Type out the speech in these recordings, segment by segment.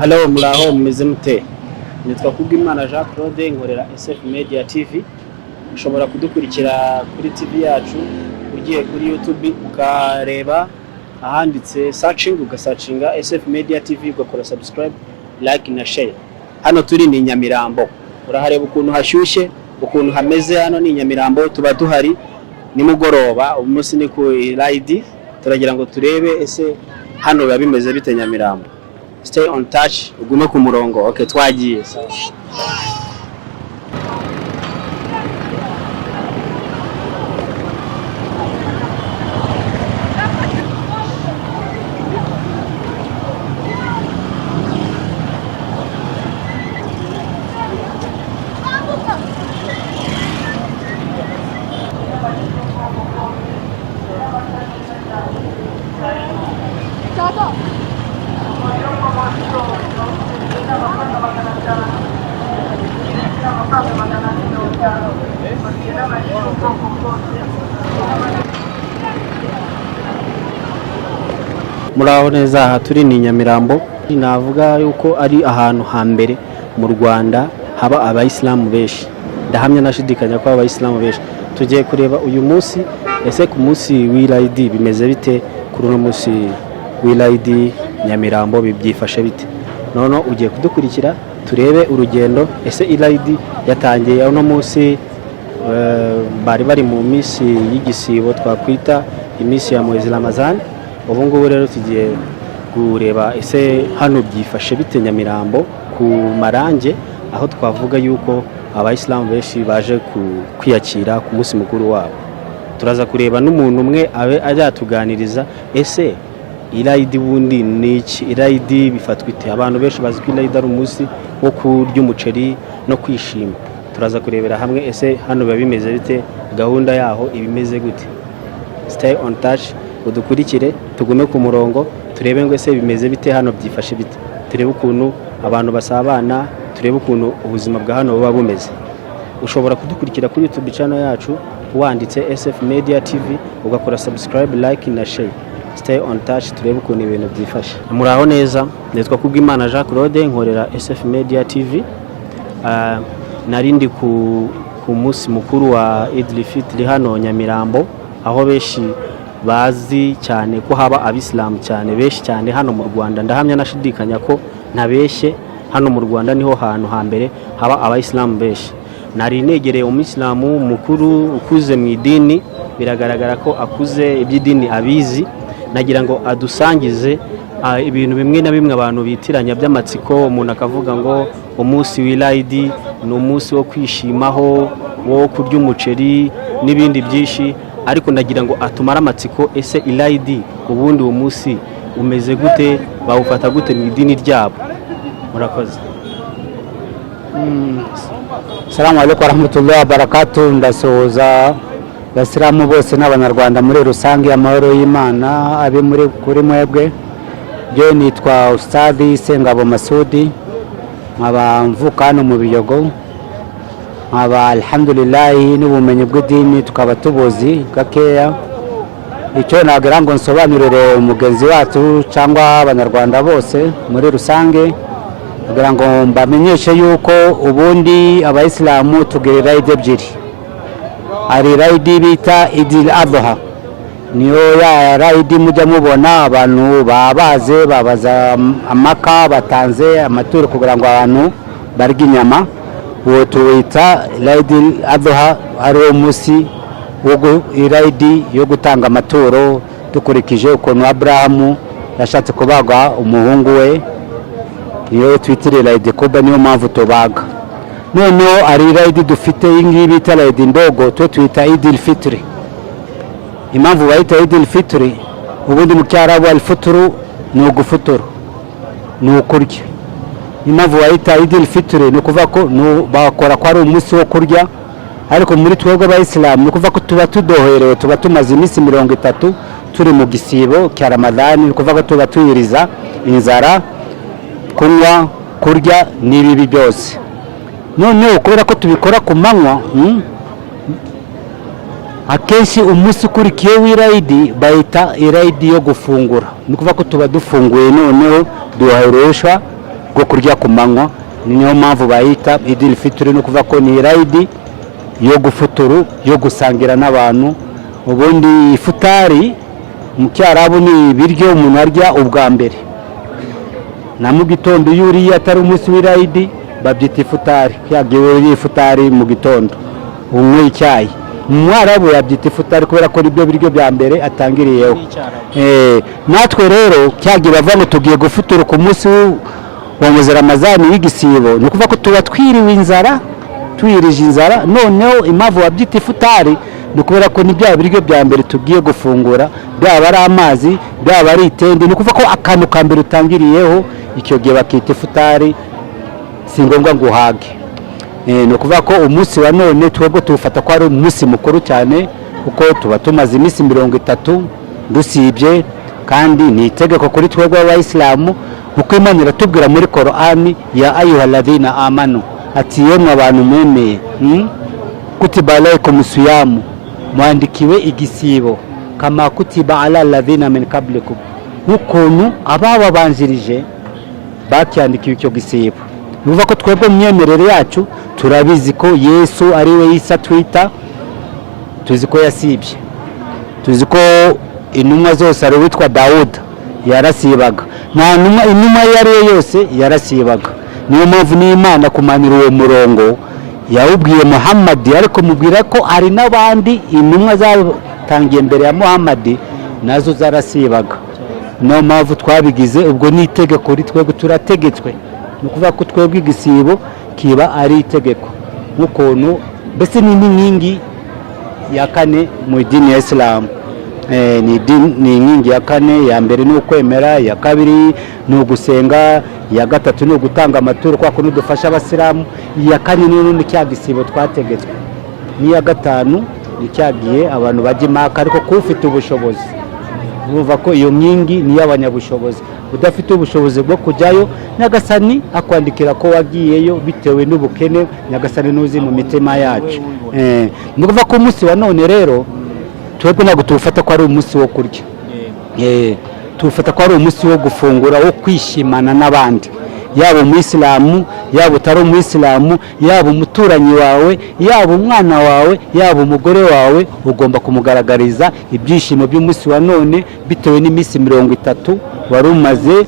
Hello muraho mumeze mute? Nitwa Kubwimana Jean Claude nkorera SF Media TV. Ushobora kudukurikira kuri TV yacu ugiye kuri YouTube ukareba ahanditse searching ugasearchinga SF Media TV ugakora subscribe, like na share. Hano turi ni Nyamirambo. Urahareba ukuntu hashyushye, ukuntu hameze hano ni Nyamirambo, tuba duhari ni mugoroba umunsi ni ku ride turagira ngo turebe ese hano biba bimeze bite Nyamirambo. Stay on touch ugume ku murongo. Okay, twagiye. Muraho neza, aha turi ni Nyamirambo. Navuga yuko ari ahantu hambere mu Rwanda haba Abayislamu benshi. Ndahamya nashidikanya ko Abayislamu benshi. Tugiye kureba uyu munsi ese ku munsi w'iride bimeze bite, kuri uno munsi w'iride Nyamirambo bibyifashe bite. None ugiye kudukurikira turebe urugendo ese iride yatangiye uno munsi bari mu minsi y'igisibo twakwita iminsi ya mwezi Ramadan. Ubu ngubu rero tugiye kureba ese hano byifashe bite Nyamirambo ku marange, aho twavuga yuko Abayislamu benshi baje kwiyakira ku munsi mukuru wabo. Turaza kureba n'umuntu umwe abe ajyatuganiriza ese iride bundi niki, iride bifatwa ite. Abantu benshi bazi ko iride ari umunsi wo kurya umuceri no kwishima. Turaza kurebera hamwe ese hano biba bimeze bite, gahunda yaho ibimeze gute. Stay on touch udukurikire tugume ku murongo turebe ngo ese bimeze bite hano byifashe bite, turebe ukuntu abantu basabana, turebe ukuntu ubuzima bwa hano buba bumeze. Ushobora kudukurikira kuri YouTube channel yacu wanditse SF Media TV ugakora subscribe, like na share. Stay on touch turebe ukuntu ibintu byifashe. Muraho neza, nitwa Kubwimana Jean Claude nkorera SF Media TV. Narindi ku munsi mukuru wa Fitr hano Nyamirambo, aho benshi bazi cyane ko haba Abayislamu cyane benshi cyane hano mu Rwanda. Ndahamya nashidikanya ko ntabeshye, hano mu Rwanda niho hantu hambere haba Abayislamu benshi. Nari negereye umuyisilamu mukuru ukuze mu idini, biragaragara ko akuze iby'idini abizi. Nagira ngo adusangize ibintu bimwe na bimwe abantu bitiranya by'amatsiko. Umuntu akavuga ngo umunsi w'iride ni umunsi wo kwishimaho, wo kurya umuceri n'ibindi byinshi, ariko ndagira ngo atumara amatsiko ese iride ubundi uwo munsi umeze gute, bawufata gute mu idini ryabo. Murakoze. Assalamu alaikum warahmatullahi wabarakatuh. Ndasoza Abayislamu bose n'Abanyarwanda muri rusange, amahoro y'Imana abe muri kuri mwebwe. Je nitwa Ustadi Sengabo Masudi, nkaba mvuka hano mu Biyogo. Nkaba alhamdulillah n'ubumenyi bw'idini tukaba tubuzi gakeya. Icyo nagira ngo nsobanurire umugenzi wacu cyangwa Abanyarwanda bose muri rusange, nagira ngo mbamenyeshe yuko ubundi Abayislamu tugira iride ebyiri. Ari iride bita Idil Adha, niyo ya iride mujya mubona abantu babaze babaza amaka batanze amaturo kugira ngo abantu barye inyama. Uwo tuwita Idil Adha, ari umunsi wo iride yo gutanga amaturo dukurikije ukuntu Abarabu yashatse kubaga umuhungu we, niyo twitira iride kuba, niyo mpamvu tubaga. Noneho ari iride dufite ingiyi bita iride ndogo, twe twita Idil Fitr. Impamvu bayita Idil Fitr, ubundi mu Cyarabu al-Fitr ni ugufuturu, ni ukurya. Impamvu bayita Idil Fitr ni kuvuga ko bakora ko ari umunsi wo kurya, ariko muri twebwe Abayislamu ni kuvuga ko tuba tudoherewe, tuba tumaze iminsi 30 turi mu gisibo cya Ramadan. Ni kuvuga ko tuba tuyiriza inzara, kunywa, kurya n'ibibi byose. Noneho kubera ko tubikora ku manywa, akenshi umunsi ukurikiye w'irayidi bayita irayidi yo gufungura. Ni kuvuga ko tuba dufunguye noneho duharushwa bwo kurya ku manywa, niyo mpamvu bayita idil fitr, no kuva ko ni raidi yo gufuturu, yo gusangira n'abantu. Ubundi ifutari mu Cyarabu ni ibiryo umuntu arya ubwa mbere na mu gitondo. Iyo uriye atari umunsi w'iraidi babyita ifutari, yagiye ifutari mu gitondo unywe icyayi. Mu Mwarabu yabyita ifutari kubera ko ibyo biryo bya mbere atangiriyeho. Natwe rero cyagiye bava ngo tugiye gufutura ku munsi wa mwezi Ramazani w'igisibo, ni ukuvuga ko tuba twiriwe inzara, twirije inzara. Noneho impamvu babyita ifutari ni ukubera ko ni bya biryo bya mbere tugiye gufungura, byaba ari amazi, byaba ari itende, ni ukuvuga ko akantu ka mbere utangiriyeho, icyo gihe bakita ifutari, si ngombwa ngo uhage. Ni ukuvuga ko umunsi wa none twebwe tuwufata ko ari umunsi mukuru cyane, kuko tuba tumaze iminsi 30 dusibye, kandi ni itegeko kuri twebwe Abayislamu, kuko Imana iratubwira muri Qur'ani, ya ayyuhalladhina amanu, ati yemwe abantu mwemeye, kutiba alaykum siyamu, mwandikiwe igisibo kama kutiba ala alladhina min qablikum, nk'ukuntu ababanjirije bakyandikiwe icyo gisibo. Nuvuga ko twebwe mu myemerere yacu turabizi ko Yesu ari we Isa twita, tuzi ko yasibye, tuzi ko intumwa zose ari witwa Dawuda yarasibaga, nta intumwa yari yose yarasibaga. Niyo mpamvu n'Imana kumanira uwo murongo yawubwiye Muhammad, ariko mubwira ko ari n'abandi intumwa zatangiye mbere ya Muhammad nazo zarasibaga. Niyo mpamvu twabigize ubwo ni itegeko kuri twebwe, turategetswe. Ni ukuvuga ko twebwe igisibo kiba ari itegeko, nk'ukuntu mbese ni inkingi ya kane mu idini ya Islamu. Ni inkingi ya kane, ya mbere ni ukwemera, ya kabiri ni ugusenga, ya gatatu ni ugutanga amaturo kwa kudufasha abasiramu, iya kane ni cya gisibo twategetswe, n'iya gatanu ni cyagiye abantu bajya impaka, ariko kufite ubushobozi. Urumva ko iyo nkingi ni y'abanyabushobozi, udafite ubushobozi bwo kujyayo Nyagasani akwandikira ko wagiyeyo bitewe n'ubukene. Nyagasani nuzi mu mitima yacu. Ni ukuvuga ko umunsi wa none rero twebwe ntabwo tuwufata ko ari umunsi wo kurya, tuwufata ko ari umunsi wo gufungura, wo kwishimana n'abandi, yaba umuyisilamu, yaba utari umuyisilamu, yaba umuturanyi wawe, yaba umwana wawe, yaba umugore wawe, ugomba kumugaragariza ibyishimo by'umunsi wa none bitewe n'iminsi 30 wari umaze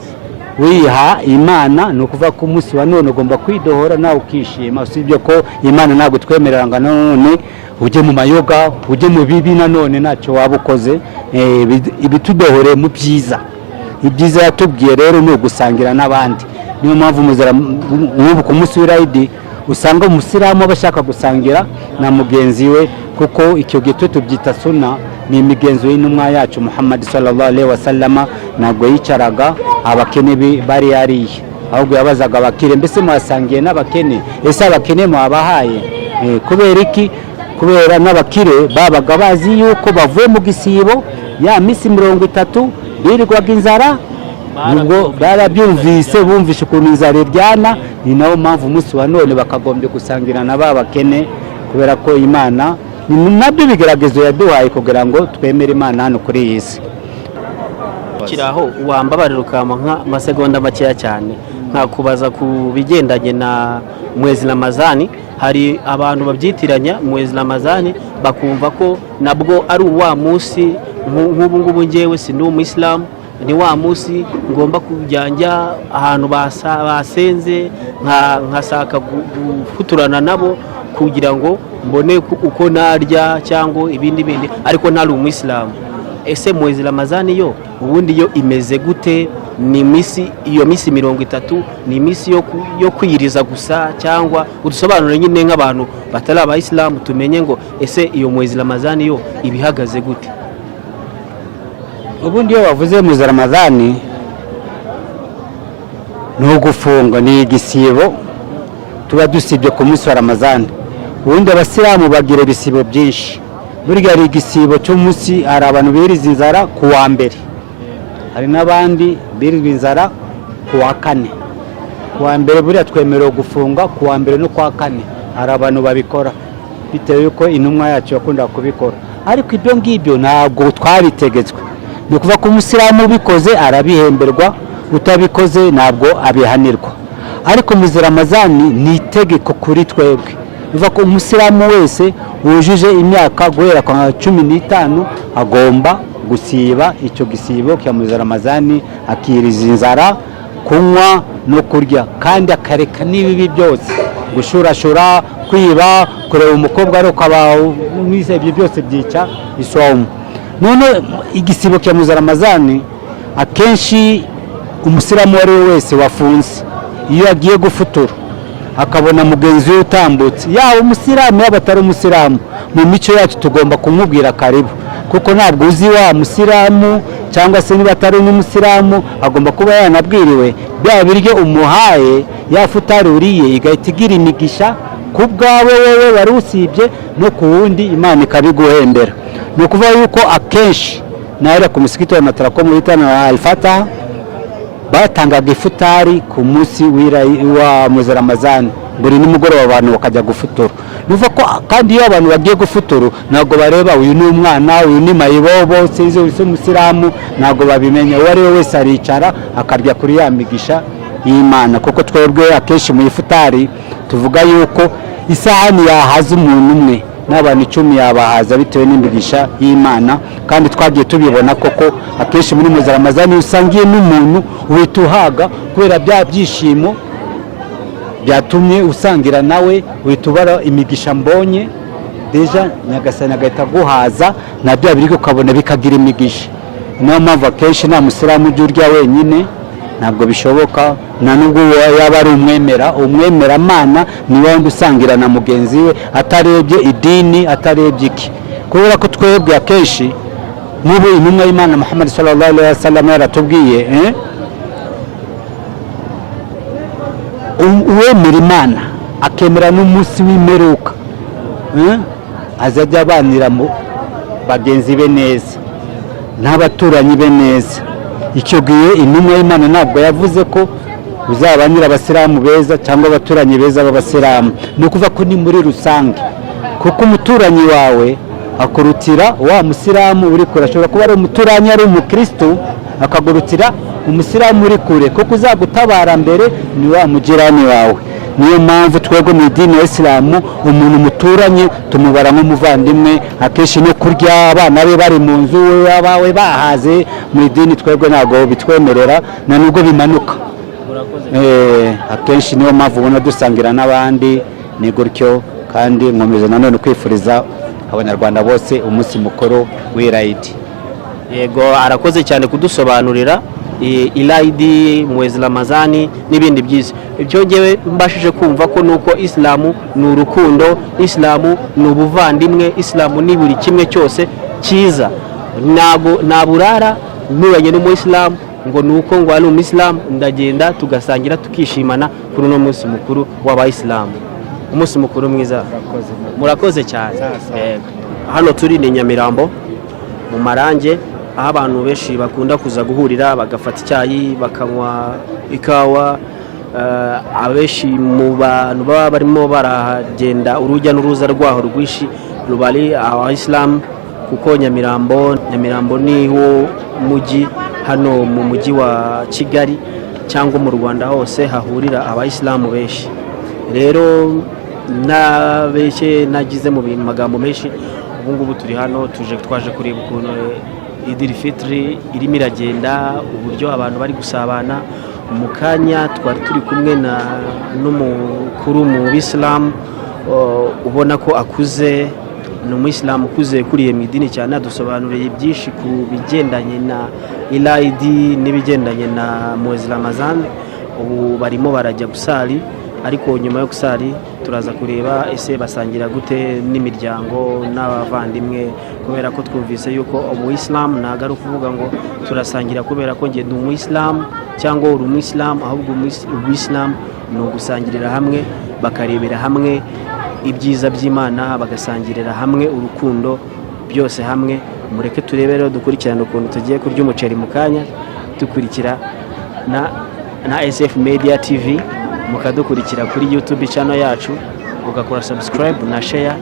wiha Imana. Ni ukuvuga ko umunsi wa none ugomba kwidohora nawe ukishima, usibye ko Imana ntabwo twemerera ngo none ujye mu mayoga, ujye mu bibi, nanone ntacyo waba ukoze. Ibitudohore mu byiza, ibyiza yatubwiye rero ni ugusangira n'abandi. Niyo mpamvu nk'ubu ku munsi w'iraidi usanga umusiramu aba ashaka gusangira na mugenzi we, kuko icyo gihe tubyita suna, ni imigenzo y'intumwa yacu Muhammad sallallahu alaihi wasallama. Ntabwo yicaraga abakene bari yariye, ahubwo yabazaga abakire, mbese mwasangiye n'abakene, ese abakene mwabahaye? Kubera iki? Kubera n'abakire babaga bazi yuko bavuye mu gisibo ya minsi 30 birirwaga inzara, nubwo barabyumvise, bumvishe ukuntu inzara iryana. Ni nawo mpamvu umunsi wa none bakagombye gusangira na babakene, kubera ko Imana nabyo bigeragezo yaduhaye kugira ngo twemere Imana hano kuri iyi si. Kiraho wambabarira ukampa amasegonda makeya cyane, nkakubaza ku bigendanye na mwezi Ramazani. Hari abantu babyitiranya mwezi Ramazani bakumva ko nabwo ari wa munsi, nk'ubu ngubu ngewe si ndi umuyisilamu, ni wa munsi ngomba kujyanja ahantu basenze, nkasaka gufuturana nabo kugira ngo mbone uko narya cyangwa ibindi, ariko ntari umuyisilamu. Ese mwezi Ramazani yo ubundi yo imeze gute? Ni iyo minsi 30 ni iminsi yo kwiyiriza gusa, cyangwa udusobanuro nyine nk'abantu batari Abayisilamu tumenye ngo ese iyo mwezi Ramazani yo ibihagaze gute? Ubundi iyo bavuze mwezi Ramazani ni ugufunga, ni igisibo tuba dusibye ku munsi wa Ramazani. Ubundi abasiramu bagira ibisibo byinshi, burya ari igisibo cy'umunsi, hari abantu biriza inzara ku wa mbere, hari n'abandi birirwa inzara ku wa kane. Ku wa mbere buriya twemerewe gufunga ku wa mbere no kwa kane, hari abantu babikora bitewe yuko intumwa yacu yakunda kubikora, ariko ibyo ngibyo ntabwo twabitegetswe. Ni ukuvuga ko umusiramu ubikoze arabihemberwa, utabikoze ntabwo abihanirwa. ariko mu Ramazani ni itegeko kuri twebwe. Bivuga ko umusilamu wese wujuje imyaka guhera kwa 15 agomba gusiba icyo gisibo cya mu Ramazani, akiriza inzara, kunywa no kurya, kandi akareka n'ibibi byose, gushurashura, kwiba, kureba umukobwa ari ukaba ibyo byose byica isomo. None igisibo cya mu Ramazani akenshi umusilamu wari wese wafunze iyo agiye gufutura akabona mugenzi we utambutse, yaba umusilamu yaba atari umusilamu, mu mico yacu tugomba kumubwira karibu, kuko ntabwo uzi wa musilamu cyangwa se niba atari n'umusilamu agomba kuba yanabwiriwe bya biryo umuhaye yafutari uriye igahita igira imigisha ku bwawe wewe wari usibye no ku wundi Imana ikabiguhembera. Ni ukuvuga yuko akenshi nahera ku musikiti wa Mutara mu bitana al-Fatah batangaga ifutari ku munsi wa Ramazani, buri nimugoroba abantu bakajya gufutura. Nuva ko kandi iyo abantu bagiye gufutura ntabwo bareba uyu ni umwana, uyu ni mayibobo, sinzi uyu umusilamu, ntabwo babimenya. Uwo ari we wese aricara akarya kuri ya migisha y'Imana, kuko twebwe akenshi mu ifutari tuvuga yuko isahani yahaza umuntu umwe n'abantu 10 yabahaza bitewe n'imigisha y'Imana. Kandi twagiye tubibona koko akenshi muri Ramazani usangiye n'umuntu uhituhaga kubera bya byishimo byatumye usangira nawe, uhitubara imigisha mbonye deja Nyagasani agahita guhaza na bya biri ukabona bikagira imigisha. Niyo mpamvu akenshi nta musilamu ujya urya wenyine, ntabwo bishoboka. Na nubwo yaba ari umwemera Mana niwe wundi usangira na mugenzi we atarebye idini, atarebye iki, kubera ko twebwe akenshi n'ubu intumwa y'Imana Muhammad sallallahu alaihi wasallam yaratubwiye uwemera Imana akemera n'umunsi w'imperuka azajya abanira mu bagenzi be neza n'abaturanyi be neza. Icyo gihe intumwa y'Imana ntabwo yavuze ko uzabanira abasilamu beza cyangwa abaturanyi beza b'abasilamu, ni ukuvuga ko ni muri rusange, kuko umuturanyi wawe akurutira wa musilamu uri kure. Ashobora kuba ari umuturanyi ari umukristo akagurutira umusilamu uri kure, kuko uzagutabara mbere ni wa mugirani wawe. Niyo mpamvu twebwe mu idini ya Islamu umuntu muturanye tumubara nk'umuvandimwe. Akenshi no kurya abana be bari mu nzu abawe bahaze mu idini twebwe ntabwo bitwemerera, na nubwo bimanuka. Akenshi niyo mpamvu ubona dusangira n'abandi ni gutyo. Kandi nkomeza nanone kwifuriza abanyarwanda bose umunsi mukuru w'Eid. Yego, arakoze cyane kudusobanurira Eid, mwezi Ramazani n'ibindi byiza. Ibyo ngewe mbashije kumva ko nuko Islamu ni urukundo, Islamu ni ubuvandimwe, Islamu ni buri kimwe cyose cyiza. Naburara nubanye n'umuislamu ngo nuko ngo ari umuislamu ndagenda tugasangira tukishimana kuri no munsi mukuru w'Abayislamu. Umunsi mukuru mwiza. Murakoze cyane. Hano turi ni Nyamirambo mu Marange, aho abantu benshi bakunda kuza guhurira bagafata icyayi bakanywa ikawa. Abenshi mu bantu baba barimo baragenda urujya n'uruza rwaho rwishi rubari Abayislamu, kuko Nyamirambo niho mujyi hano mu mujyi wa Kigali cyangwa mu Rwanda hose hahurira Abayislamu benshi. Rero nabeshye nagize mu bintu magambo menshi. Ubu ngubu turi hano twaje kureba ukuntu fitr irimo iragenda, uburyo abantu bari gusabana. Mu kanya twari turi kumwe n'umukuru mu Islamu, ubona ko akuze, ni umuyisilamu ukuze kuriye mu idini cyane. Adusobanuriye byinshi ku bigendanye na Eid n'ibigendanye na mwezi Ramazan. Ubu barimo barajya gusali, ariko nyuma yo gusali turaza kureba ese basangira gute n'imiryango n'abavandimwe, kubera ko twumvise yuko umuyisilamu ntabwo ari ukuvuga ngo turasangira kubera ko ngende umuyisilamu cyangwa uri umuyisilamu, ahubwo umuyisilamu ni ugusangirira hamwe, bakarebera hamwe ibyiza by'Imana, bagasangirira hamwe urukundo, byose hamwe. Mureke turebe rero dukurikirana ukuntu tugiye kurya umuceri mu kanya, dukurikira na SF Media TV, mukadukurikira kuri YouTube channel yacu, ugakora subscribe na share,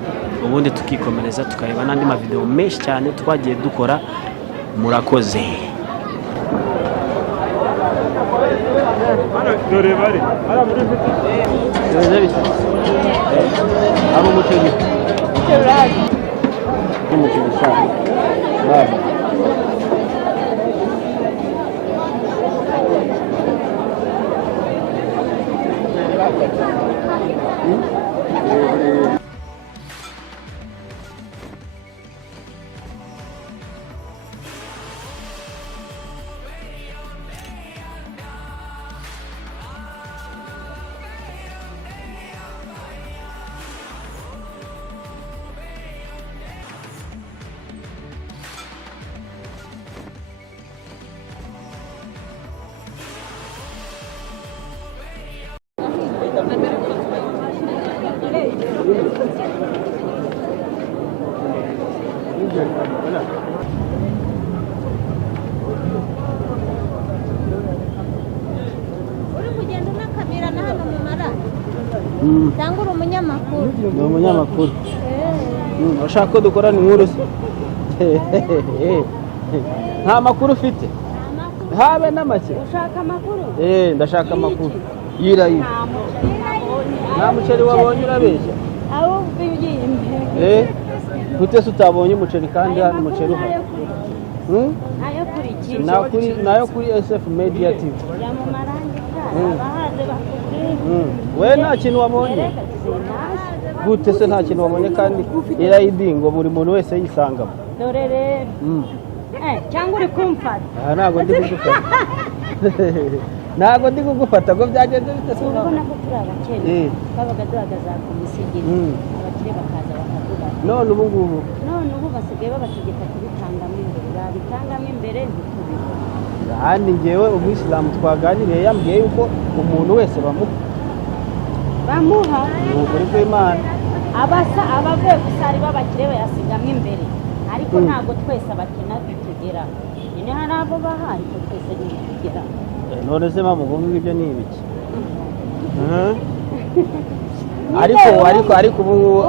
ubundi tukikomereza tukareba n'andi ma video menshi cyane twagiye dukora. Murakoze. dore bari ara muri fitr bimeze bite ari umuceri Cyuraje. umuceri cyane baba cyangwa uri umunyamakuru? ni umunyamakuru. Urashaka ko dukorana inkuru se? Nta makuru ufite? Habe n'amake. Ushaka amakuru? Ndashaka amakuru. Yirayi. Nta muceri wabonye urabeshya? Aho ugiye imbere. Gute se utabonye umuceri kandi hano umuceri uhari? Nayo kuri iki? Nayo kuri SF Media TV. Ya mu marangi abahaze bakubwira. We nta kintu wabonye? Gute se nta kintu wabonye kandi irayidi ngo buri muntu wese yisangamo? Dore rero. Cyangwa uri kumfata? Ntabwo ndi kugufata. Ntabwo ndi kugufata ngo byagenze bite se? Urabona ko turi abakene. Babaga duhagaze ku misigiti. Abakire bakaza bakavuga. None ubu ngubu? None ubu basigaye babategeka kubitangamo imbere. Babitangamo imbere ntitubikora. Kandi njyewe umuyisilamu twaganiriye yambwiye yuko umuntu wese bamuha ukuri kw'Imana. Abavuye gusari b'abakire bayasigamo imbere, ariko ntabwo twese abakena bitugera. Nyine hari abo baha ariko twese ntitugera. None se mamubungu ibyo ni ibiki? ariko ubu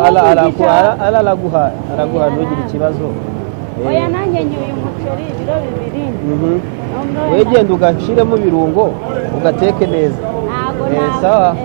araguha ntugire ikibazo. Oya nanjye nyuye umuceri ibiro 2. Wegenda ugashiremo ibirungo ugateke neza. Ntabwo sawa.